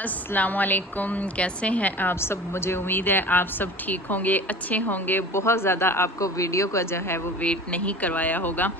अस्सलाम वालेकुम। कैसे हैं आप सब? मुझे उम्मीद है आप सब ठीक होंगे, अच्छे होंगे। बहुत ज़्यादा आपको वीडियो का जो है वो वेट नहीं करवाया होगा।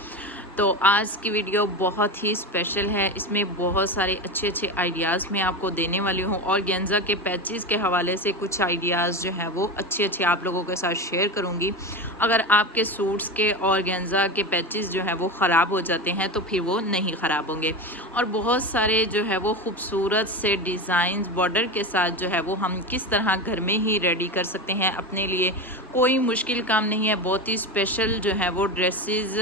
तो आज की वीडियो बहुत ही स्पेशल है। इसमें बहुत सारे अच्छे अच्छे आइडियाज़ मैं आपको देने वाली हूँ और गेंजा के पैचेस के हवाले से कुछ आइडियाज़ जो हैं वो अच्छे अच्छे आप लोगों के साथ शेयर करूँगी। अगर आपके सूट्स के और गेंजा के पैचेस जो हैं वो ख़राब हो जाते हैं तो फिर वो नहीं ख़राब होंगे। और बहुत सारे जो है वो खूबसूरत से डिज़ाइंस बॉर्डर के साथ जो है वो हम किस तरह घर में ही रेडी कर सकते हैं अपने लिए। कोई मुश्किल काम नहीं है। बहुत ही स्पेशल जो है वो ड्रेसेस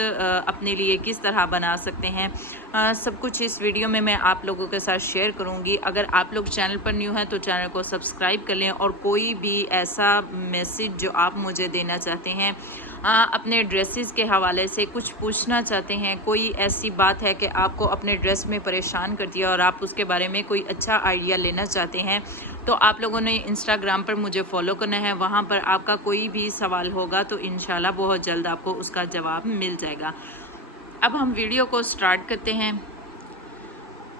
अपने लिए किस तरह बना सकते हैं, सब कुछ इस वीडियो में मैं आप लोगों के साथ शेयर करूंगी। अगर आप लोग चैनल पर न्यू हैं तो चैनल को सब्सक्राइब कर लें और कोई भी ऐसा मैसेज जो आप मुझे देना चाहते हैं, अपने ड्रेसेस के हवाले से कुछ पूछना चाहते हैं, कोई ऐसी बात है कि आपको अपने ड्रेस में परेशान कर दिया और आप उसके बारे में कोई अच्छा आइडिया लेना चाहते हैं, तो आप लोगों ने इंस्टाग्राम पर मुझे फॉलो करना है। वहाँ पर आपका कोई भी सवाल होगा तो इंशाल्लाह बहुत जल्द आपको उसका जवाब मिल जाएगा। अब हम वीडियो को स्टार्ट करते हैं।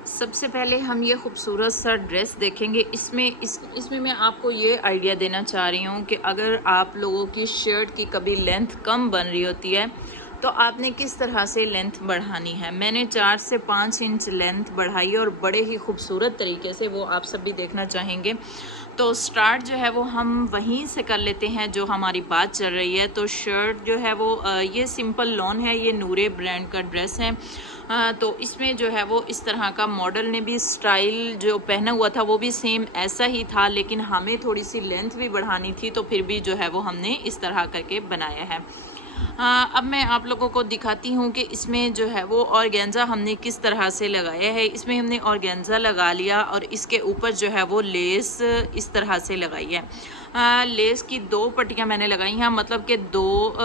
सबसे पहले हम ये खूबसूरत सा ड्रेस देखेंगे। इसमें मैं आपको ये आइडिया देना चाह रही हूँ कि अगर आप लोगों की शर्ट की कभी लेंथ कम बन रही होती है तो आपने किस तरह से लेंथ बढ़ानी है। मैंने 4 से 5 इंच लेंथ बढ़ाई और बड़े ही खूबसूरत तरीके से, वो आप सब भी देखना चाहेंगे। तो स्टार्ट जो है वो हम वहीं से कर लेते हैं जो हमारी बात चल रही है। तो शर्ट जो है वो ये सिंपल लॉन है, ये नूरे ब्रांड का ड्रेस है। तो इसमें जो है वो इस तरह का मॉडल ने भी स्टाइल जो पहना हुआ था वो भी सेम ऐसा ही था, लेकिन हमें थोड़ी सी लेंथ भी बढ़ानी थी तो फिर भी जो है वो हमने इस तरह करके बनाया है। अब मैं आप लोगों को दिखाती हूँ कि इसमें जो है वो ऑर्गेन्जा हमने किस तरह से लगाया है। इसमें हमने ऑर्गेन्जा लगा लिया और इसके ऊपर जो है वो लेस इस तरह से लगाई है। लेस की 2 पट्टियाँ मैंने लगाई हैं, मतलब कि 2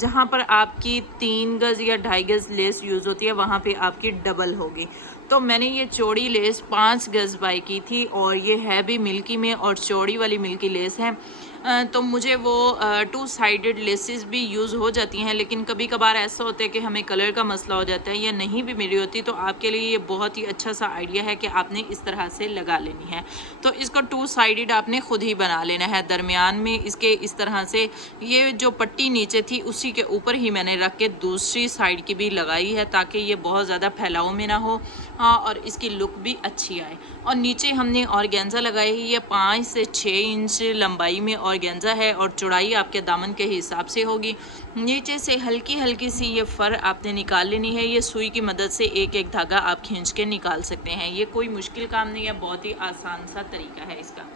जहाँ पर आपकी 3 गज़ या 2.5 गज़ लेस यूज़ होती है वहाँ पे आपकी डबल होगी। तो मैंने ये चौड़ी लेस 5 गज़ बाई की थी और ये है भी मिल्की में और चौड़ी वाली मिल्की लेस है। तो मुझे वो 2 साइडेड लेसेस भी यूज़ हो जाती हैं, लेकिन कभी कभार ऐसा होता है कि हमें कलर का मसला हो जाता है या नहीं भी मिली होती, तो आपके लिए ये बहुत ही अच्छा सा आइडिया है कि आपने इस तरह से लगा लेनी है। तो इसको 2 साइडेड आपने खुद ही बना लेना है। दरमियान में इसके इस तरह से ये जो पट्टी नीचे थी उसी के ऊपर ही मैंने रख के दूसरी साइड की भी लगाई है ताकि ये बहुत ज़्यादा फैलाव में ना हो, और इसकी लुक भी अच्छी आए। और नीचे हमने ऑर्गेन्जा लगाई है। ये 5 से 6 इंच लंबाई में ऑर्गेन्जा है और चौड़ाई आपके दामन के हिसाब से होगी। नीचे से हल्की हल्की सी ये फर आपने निकाल लेनी है। ये सुई की मदद से एक एक धागा आप खींच के निकाल सकते हैं। ये कोई मुश्किल काम नहीं है, बहुत ही आसान सा तरीका है इसका।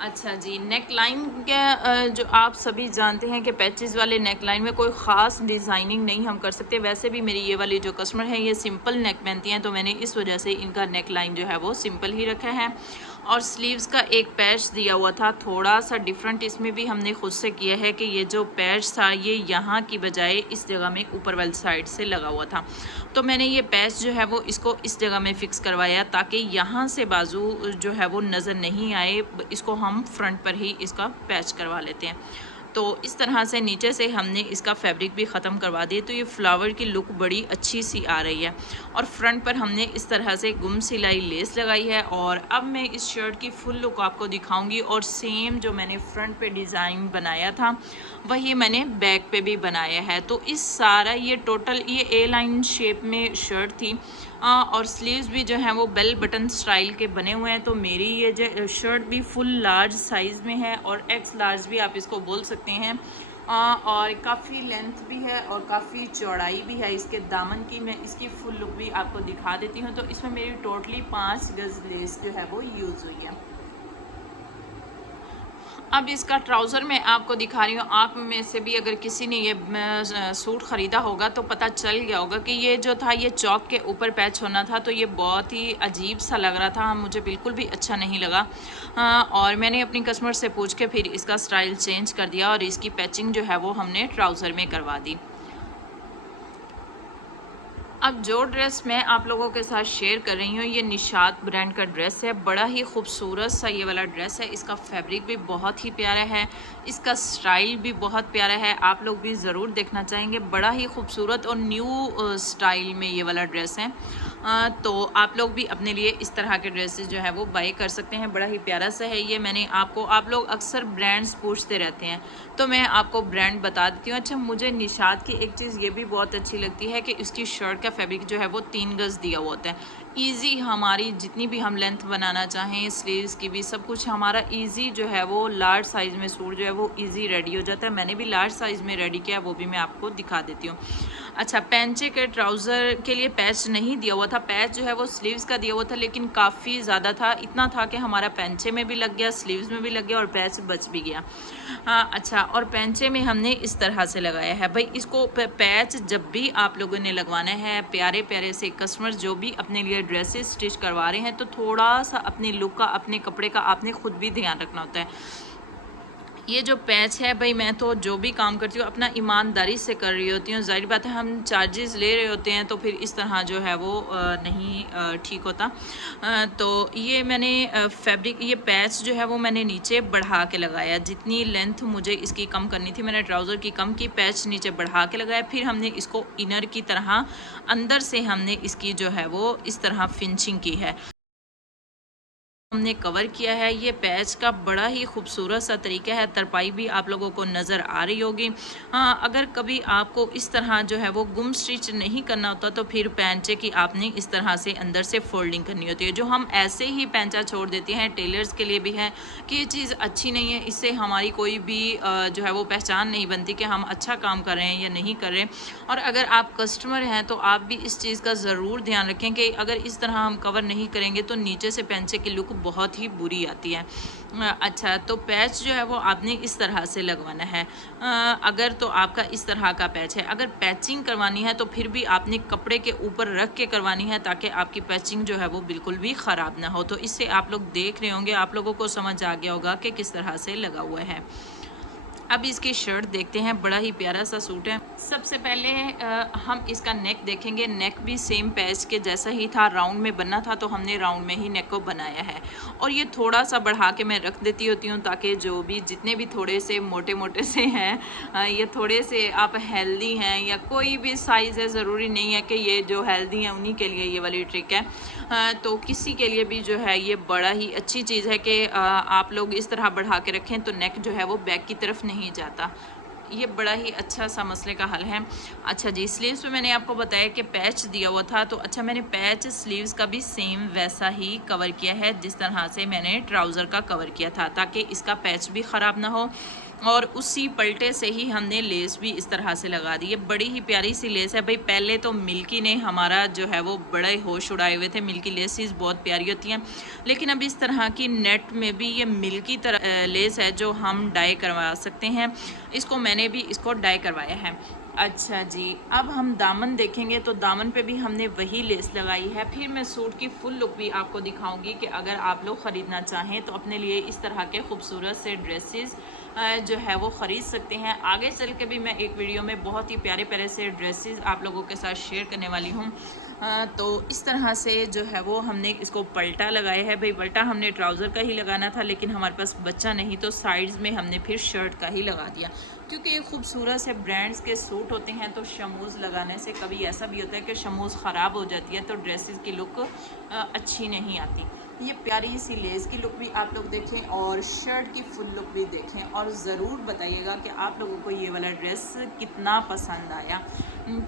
अच्छा जी, नेक लाइन के जो आप सभी जानते हैं कि पैचेस वाले नेक लाइन में कोई ख़ास डिज़ाइनिंग नहीं हम कर सकते। वैसे भी मेरी ये वाली जो कस्टमर है ये सिंपल नेक पहनती हैं, तो मैंने इस वजह से इनका नेक लाइन जो है वो सिंपल ही रखा है। और स्लीव्स का एक पैच दिया हुआ था, थोड़ा सा डिफरेंट इसमें भी हमने खुद से किया है कि ये जो पैच था ये यहाँ की बजाय इस जगह में ऊपर वाली साइड से लगा हुआ था। तो मैंने ये पैच जो है वो इसको इस जगह में फ़िक्स करवाया ताकि यहाँ से बाजू जो है वो नज़र नहीं आए। इसको हम फ्रंट पर ही इसका पैच करवा लेते हैं। तो इस तरह से नीचे से हमने इसका फैब्रिक भी ख़त्म करवा दिया, तो ये फ्लावर की लुक बड़ी अच्छी सी आ रही है। और फ्रंट पर हमने इस तरह से गुम सिलाई लेस लगाई है। और अब मैं इस शर्ट की फुल लुक आपको दिखाऊंगी और सेम जो मैंने फ्रंट पे डिज़ाइन बनाया था वही मैंने बैक पे भी बनाया है। तो इस सारा ये टोटल ये ए लाइन शेप में शर्ट थी और स्लीव्स भी जो हैं वो बेल बटन स्टाइल के बने हुए हैं। तो मेरी ये जो शर्ट भी फुल लार्ज साइज़ में है और एक्स लार्ज भी आप इसको बोल सकते हैं। और काफ़ी लेंथ भी है और काफ़ी चौड़ाई भी है इसके दामन की। मैं इसकी फुल लुक भी आपको दिखा देती हूँ। तो इसमें मेरी टोटली 5 गज़ लेस जो है वो यूज़ हुई है। अब इसका ट्राउज़र मैं आपको दिखा रही हूँ। आप में से भी अगर किसी ने ये सूट ख़रीदा होगा तो पता चल गया होगा कि ये जो था ये चौक के ऊपर पैच होना था, तो ये बहुत ही अजीब सा लग रहा था, मुझे बिल्कुल भी अच्छा नहीं लगा। और मैंने अपनी कस्टमर से पूछ के फिर इसका स्टाइल चेंज कर दिया और इसकी पैचिंग जो है वो हमने ट्राउज़र में करवा दी। अब जो ड्रेस मैं आप लोगों के साथ शेयर कर रही हूँ ये निशात ब्रांड का ड्रेस है। बड़ा ही खूबसूरत सा ये वाला ड्रेस है। इसका फैब्रिक भी बहुत ही प्यारा है, इसका स्टाइल भी बहुत प्यारा है। आप लोग भी ज़रूर देखना चाहेंगे। बड़ा ही खूबसूरत और न्यू स्टाइल में ये वाला ड्रेस है। तो आप लोग भी अपने लिए इस तरह के ड्रेसेस जो है वो बाय कर सकते हैं। बड़ा ही प्यारा सा है ये। मैंने आपको, आप लोग अक्सर ब्रांड्स पूछते रहते हैं तो मैं आपको ब्रांड बता देती हूँ। अच्छा, मुझे निशात की एक चीज़ ये भी बहुत अच्छी लगती है कि इसकी शर्ट का फैब्रिक जो है वो 3 गज़ दिया हुआ होता है। ईजी, हमारी जितनी भी हम लेंथ बनाना चाहें, स्लीव्स की भी, सब कुछ हमारा ईजी जो है वो, लार्ज साइज़ में सूट जो है वो ईजी रेडी हो जाता है। मैंने भी लार्ज साइज़ में रेडी किया, वो भी मैं आपको दिखा देती हूँ। अच्छा, पैंचे के ट्राउज़र के लिए पैच नहीं दिया हुआ था। पैच जो है वो स्लीव्स का दिया हुआ था, लेकिन काफ़ी ज़्यादा था। इतना था कि हमारा पैंचे में भी लग गया, स्लीव्स में भी लग गया और पैच बच भी गया। हाँ, अच्छा, और पैंचे में हमने इस तरह से लगाया है। भाई इसको पैच जब भी आप लोगों ने लगवाना है, प्यारे प्यारे से कस्टमर जो भी अपने लिए ड्रेसेस स्टिच करवा रहे हैं, तो थोड़ा सा अपने लुक का, अपने कपड़े का आपने खुद भी ध्यान रखना होता है। ये जो पैच है, भाई मैं तो जो भी काम करती हूँ अपना ईमानदारी से कर रही होती हूँ। ज़ाहिर बात है, हम चार्जेस ले रहे होते हैं तो फिर इस तरह जो है वो नहीं ठीक होता। तो ये मैंने फैब्रिक, ये पैच जो है वो मैंने नीचे बढ़ा के लगाया। जितनी लेंथ मुझे इसकी कम करनी थी, मैंने ट्राउज़र की कम की, पैच नीचे बढ़ा के लगाया। फिर हमने इसको इनर की तरह अंदर से हमने इसकी जो है वो इस तरह फिनिशिंग की है, हमने कवर किया है। ये पैच का बड़ा ही खूबसूरत सा तरीका है। तरपाई भी आप लोगों को नज़र आ रही होगी। हाँ, अगर कभी आपको इस तरह जो है वो गुम स्टिच नहीं करना होता तो फिर पैंचे की आपने इस तरह से अंदर से फोल्डिंग करनी होती है। जो हम ऐसे ही पैंचा छोड़ देते हैं, टेलर्स के लिए भी है कि ये चीज़ अच्छी नहीं है, इससे हमारी कोई भी जो है वो पहचान नहीं बनती कि हम अच्छा काम कर रहे हैं या नहीं कर रहे। और अगर आप कस्टमर हैं तो आप भी इस चीज़ का ज़रूर ध्यान रखें कि अगर इस तरह हम कवर नहीं करेंगे तो नीचे से पैंचे की लुक बहुत ही बुरी आती है। अच्छा, तो पैच जो है वो आपने इस तरह से लगवाना है। अगर तो आपका इस तरह का पैच है, अगर पैचिंग करवानी है तो फिर भी आपने कपड़े के ऊपर रख के करवानी है, ताकि आपकी पैचिंग जो है वो बिल्कुल भी ख़राब ना हो। तो इससे आप लोग देख रहे होंगे, आप लोगों को समझ आ गया होगा कि किस तरह से लगा हुआ है। अब इसकी शर्ट देखते हैं। बड़ा ही प्यारा सा सूट है। सबसे पहले हम इसका नेक देखेंगे। नेक भी सेम पैच के जैसा ही था, राउंड में बनना था तो हमने राउंड में ही नेक को बनाया है। और ये थोड़ा सा बढ़ा के मैं रख देती होती हूँ ताकि जो भी जितने भी थोड़े से मोटे मोटे से हैं, ये थोड़े से आप हेल्दी हैं या कोई भी साइज़ है, ज़रूरी नहीं है कि ये जो हेल्दी हैं उन्हीं के लिए ये वाली ट्रिक है। तो किसी के लिए भी जो है ये बड़ा ही अच्छी चीज़ है कि आप लोग इस तरह बढ़ा के रखें तो नेक जो है वो बैक की तरफ नहीं जाता। ये बड़ा ही अच्छा सा मसले का हल है। अच्छा जी, स्लीव्स पे मैंने आपको बताया कि पैच दिया हुआ था, तो अच्छा मैंने पैच स्लीव्स का भी सेम वैसा ही कवर किया है जिस तरह से मैंने ट्राउज़र का कवर किया था, ताकि इसका पैच भी ख़राब ना हो। और उसी पलटे से ही हमने लेस भी इस तरह से लगा दी है। बड़ी ही प्यारी सी लेस है। भाई पहले तो मिल्की ने हमारा जो है वो बड़े होश उड़ाए हुए थे। मिल्की लेसेस बहुत प्यारी होती हैं, लेकिन अब इस तरह की नेट में भी ये मिल्की तरह लेस है जो हम डाई करवा सकते हैं। इसको मैंने भी इसको डाई करवाया है। अच्छा जी, अब हम दामन देखेंगे तो दामन पे भी हमने वही लेस लगाई है। फिर मैं सूट की फुल लुक भी आपको दिखाऊंगी कि अगर आप लोग ख़रीदना चाहें तो अपने लिए इस तरह के खूबसूरत से ड्रेसेस जो है वो ख़रीद सकते हैं। आगे चल के भी मैं एक वीडियो में बहुत ही प्यारे प्यारे से ड्रेसेस आप लोगों के साथ शेयर करने वाली हूँ। तो इस तरह से जो है वो हमने इसको पलटा लगाया है। भाई पलटा हमने ट्राउज़र का ही लगाना था, लेकिन हमारे पास बच्चा नहीं तो साइड्स में हमने फिर शर्ट का ही लगा दिया, क्योंकि ये खूबसूरत से ब्रांड्स के सूट होते हैं। तो शमूज़ लगाने से कभी ऐसा भी होता है कि शमूज़ ख़राब हो जाती है तो ड्रेसेस की लुक अच्छी नहीं आती। ये प्यारी सी लेस की लुक भी आप लोग देखें और शर्ट की फुल लुक भी देखें, और ज़रूर बताइएगा कि आप लोगों को ये वाला ड्रेस कितना पसंद आया।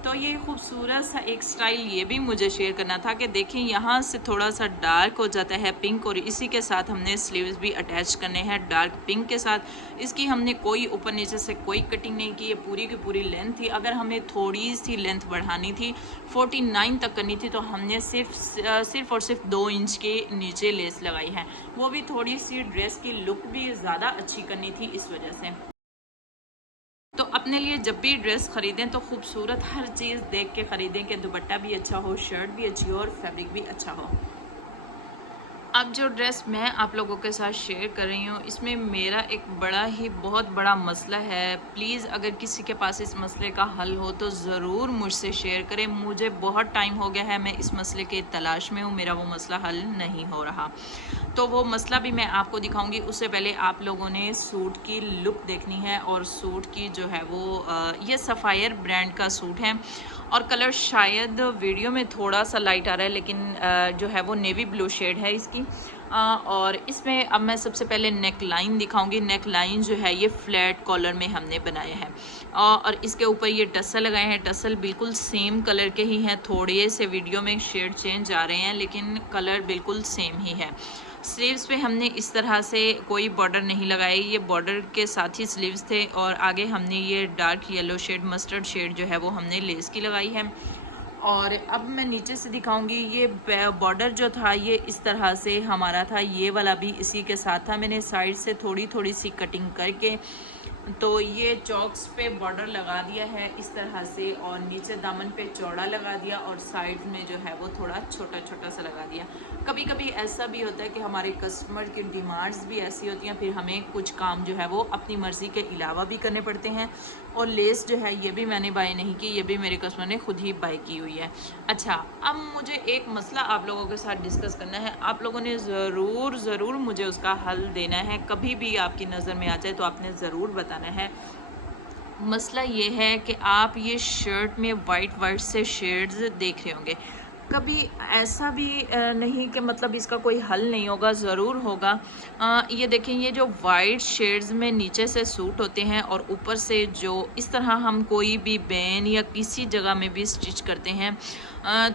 तो ये खूबसूरत सा एक स्टाइल ये भी मुझे शेयर करना था कि देखें यहाँ से थोड़ा सा डार्क हो जाता है पिंक, और इसी के साथ हमने स्लीव्स भी अटैच करने हैं डार्क पिंक के साथ। इसकी हमने कोई ऊपर नीचे से कोई कटिंग नहीं की, ये पूरी की पूरी लेंथ थी। अगर हमें थोड़ी सी लेंथ बढ़ानी थी, 49 तक करनी थी, तो हमने सिर्फ और सिर्फ 2 इंच के नीचे लेस लगाई है। वो भी थोड़ी सी ड्रेस की लुक भी ज़्यादा अच्छी करनी थी इस वजह से। तो अपने लिए जब भी ड्रेस ख़रीदें तो खूबसूरत हर चीज़ देख के ख़रीदें कि दुपट्टा भी अच्छा हो, शर्ट भी अच्छी हो और फैब्रिक भी अच्छा हो। अब जो ड्रेस मैं आप लोगों के साथ शेयर कर रही हूँ, इसमें मेरा एक बड़ा ही बहुत बड़ा मसला है। प्लीज़ अगर किसी के पास इस मसले का हल हो तो ज़रूर मुझसे शेयर करें। मुझे बहुत टाइम हो गया है, मैं इस मसले के तलाश में हूँ, मेरा वो मसला हल नहीं हो रहा। तो वो मसला भी मैं आपको दिखाऊंगी। उससे पहले आप लोगों ने सूट की लुक देखनी है, और सूट की जो है वो ये सफ़ायर ब्रांड का सूट है और कलर शायद वीडियो में थोड़ा सा लाइट आ रहा है, लेकिन जो है वो नेवी ब्लू शेड है इसकी। और इसमें अब मैं सबसे पहले नेक लाइन दिखाऊंगी। नेक लाइन जो है ये फ्लैट कॉलर में हमने बनाया है और इसके ऊपर ये टसल लगाए हैं। टसल बिल्कुल सेम कलर के ही हैं, थोड़े से वीडियो में शेड चेंज आ रहे हैं लेकिन कलर बिल्कुल सेम ही है। स्लीव्स पे हमने इस तरह से कोई बॉर्डर नहीं लगाई, ये बॉर्डर के साथ ही स्लीव्स थे और आगे हमने ये dark yellow shade, mustard shade जो है वो हमने लेस की लगाई है। और अब मैं नीचे से दिखाऊंगी। ये बॉर्डर जो था ये इस तरह से हमारा था, ये वाला भी इसी के साथ था। मैंने साइड से थोड़ी थोड़ी सी कटिंग करके तो ये चॉक्स पे बॉर्डर लगा दिया है इस तरह से, और नीचे दामन पे चौड़ा लगा दिया और साइड में जो है वो थोड़ा छोटा छोटा सा लगा दिया। कभी कभी ऐसा भी होता है कि हमारे कस्टमर की डिमांड्स भी ऐसी होती हैं, फिर हमें कुछ काम जो है वो अपनी मर्ज़ी के अलावा भी करने पड़ते हैं। और लेस जो है ये भी मैंने बाय नहीं की, ये भी मेरे कस्टमर ने खुद ही बाय की हुई है। अच्छा, अब मुझे एक मसला आप लोगों के साथ डिस्कस करना है। आप लोगों ने ज़रूर मुझे उसका हल देना है। कभी भी आपकी नज़र में आ जाए तो आपने ज़रूर बताना है। मसला ये है कि आप ये शर्ट में वाइट से शेड्स देख रहे होंगे। कभी ऐसा भी नहीं कि मतलब इसका कोई हल नहीं होगा, ज़रूर होगा। ये देखें, ये जो वाइट शेड्स में नीचे से सूट होते हैं और ऊपर से जो इस तरह हम कोई भी बैन या किसी जगह में भी स्टिच करते हैं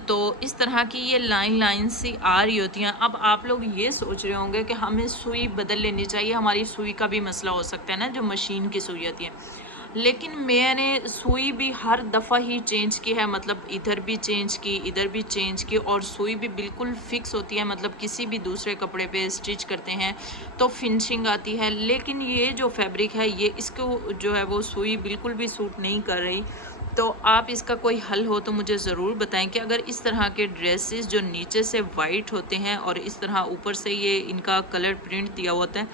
तो इस तरह की ये लाइन सी आ रही होती हैं। अब आप लोग ये सोच रहे होंगे कि हमें सुई बदल लेनी चाहिए, हमारी सुई का भी मसला हो सकता है ना, जो मशीन की सुई होती है। लेकिन मैंने सुई भी हर दफ़ा ही चेंज की है, मतलब इधर भी चेंज की, इधर भी चेंज की, और सुई भी बिल्कुल फिक्स होती है। मतलब किसी भी दूसरे कपड़े पे स्टिच करते हैं तो फिनिशिंग आती है। लेकिन ये जो फैब्रिक है ये इसको जो है वो सुई बिल्कुल भी सूट नहीं कर रही। तो आप इसका कोई हल हो तो मुझे ज़रूर बताएं कि अगर इस तरह के ड्रेसेस जो नीचे से वाइट होते हैं और इस तरह ऊपर से ये इनका कलर प्रिंट दिया होता है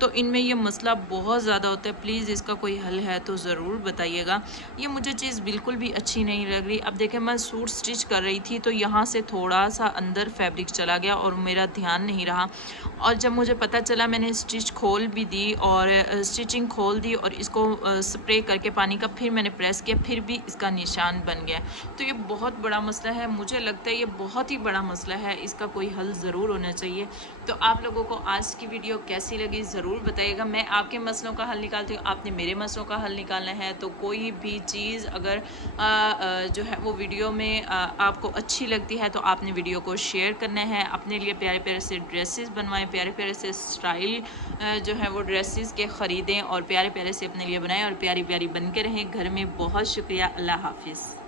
तो इनमें ये मसला बहुत ज़्यादा होता है। प्लीज़ इसका कोई हल है तो ज़रूर बताइएगा। ये मुझे चीज़ बिल्कुल भी अच्छी नहीं लग रही। अब देखें, मैं सूट स्टिच कर रही थी तो यहाँ से थोड़ा सा अंदर फैब्रिक चला गया और मेरा ध्यान नहीं रहा, और जब मुझे पता चला मैंने स्टिच खोल भी दी और स्टिचिंग खोल दी और इसको स्प्रे करके पानी का फिर मैंने प्रेस किया, फिर भी इसका निशान बन गया। तो ये बहुत बड़ा मसला है, मुझे लगता है ये बहुत ही बड़ा मसला है, इसका कोई हल ज़रूर होना चाहिए। तो आप लोगों को आज की वीडियो कैसी लगी ज़रूर बताइएगा। मैं आपके मसलों का हल निकालती हूँ, आपने मेरे मसलों का हल निकालना है। तो कोई भी चीज़ अगर जो है वो वीडियो में आपको अच्छी लगती है तो आपने वीडियो को शेयर करना है। अपने लिए प्यारे प्यारे से ड्रेसेस बनवाएं, प्यारे प्यारे से स्टाइल जो है वो ड्रेसेस के ख़रीदें और प्यारे प्यारे से अपने लिए बनाएं और प्यारी प्यारी बन के रहें घर में। बहुत शुक्रिया। अल्लाह हाफिज़।